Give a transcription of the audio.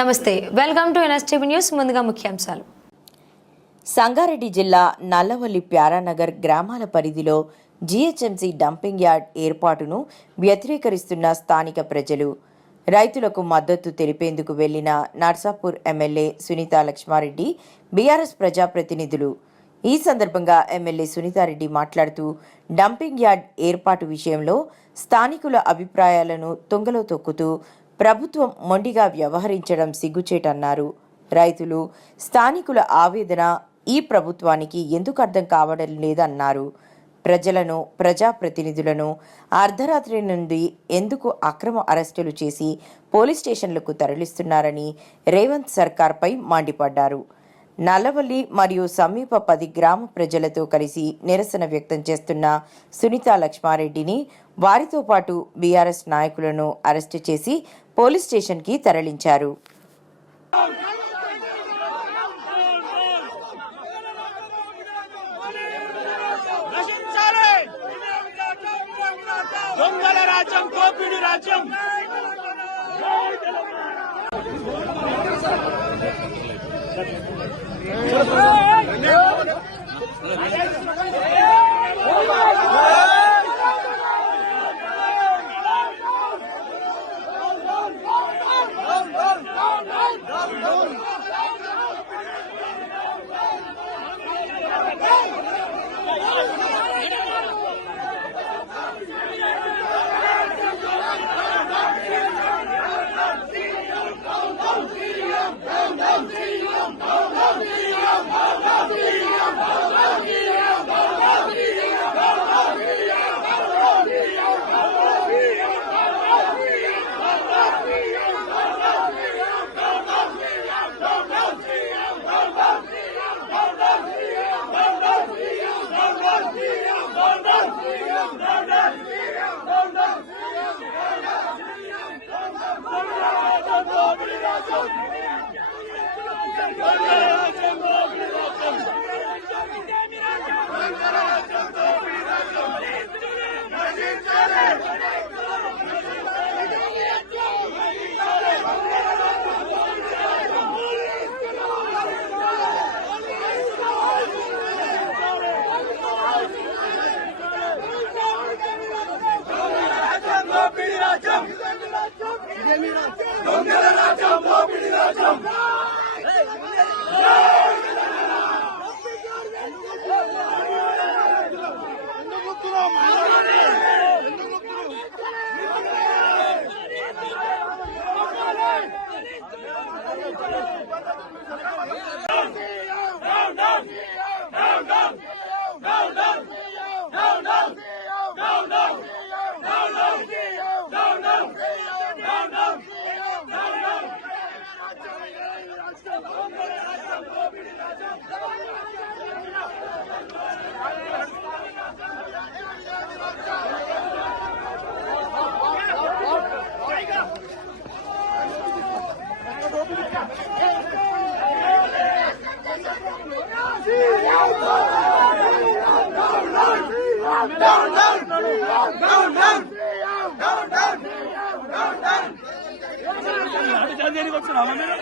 నమస్తే, welcome to NSTV news. ముందుగా ముఖ్యాంశాలు. సంగారెడ్డి జిల్లా నల్లవల్లి ప్యారానగర్ గ్రామాల పరిధిలో జీహెచ్ఎంసీ డంపింగ్ యార్డ్ ఏర్పాటును వ్యతిరేకరిస్తున్న స్థానిక ప్రజలు, రైతులకు మద్దతు తెలిపేందుకు వెళ్లిన నర్సాపూర్ ఎమ్మెల్యే సునీతా లక్ష్మారెడ్డి, బీఆర్ఎస్ ప్రజాప్రతినిధులు. ఈ సందర్భంగా ఎమ్మెల్యే సునీతారెడ్డి మాట్లాడుతూ, డంపింగ్ యార్డ్ ఏర్పాటు విషయంలో స్థానికుల అభిప్రాయాలను తుంగలో తొక్కుతూ ప్రభుత్వం మొండిగా వ్యవహరించడం సిగ్గుచేటన్నారు. రైతులు, స్థానికుల ఆవేదన ఈ ప్రభుత్వానికి ఎందుకు అర్థం కావడం లేదన్నారు. ప్రజలను, ప్రజాప్రతినిధులను అర్ధరాత్రి నుండి ఎందుకు అక్రమ అరెస్టులు చేసి పోలీస్ స్టేషన్లకు తరలిస్తున్నారని రేవంత్ సర్కార్పై మండిపడ్డారు. నల్లవల్లి మరియు సమీప 10 గ్రామ ప్రజలతో కలిసి నిరసన వ్యక్తం చేస్తున్న సునీతా లక్ష్మారెడ్డిని, వారితో పాటు బీఆర్ఎస్ నాయకులను అరెస్టు చేసి పోలీస్ స్టేషన్కి తరలించారు.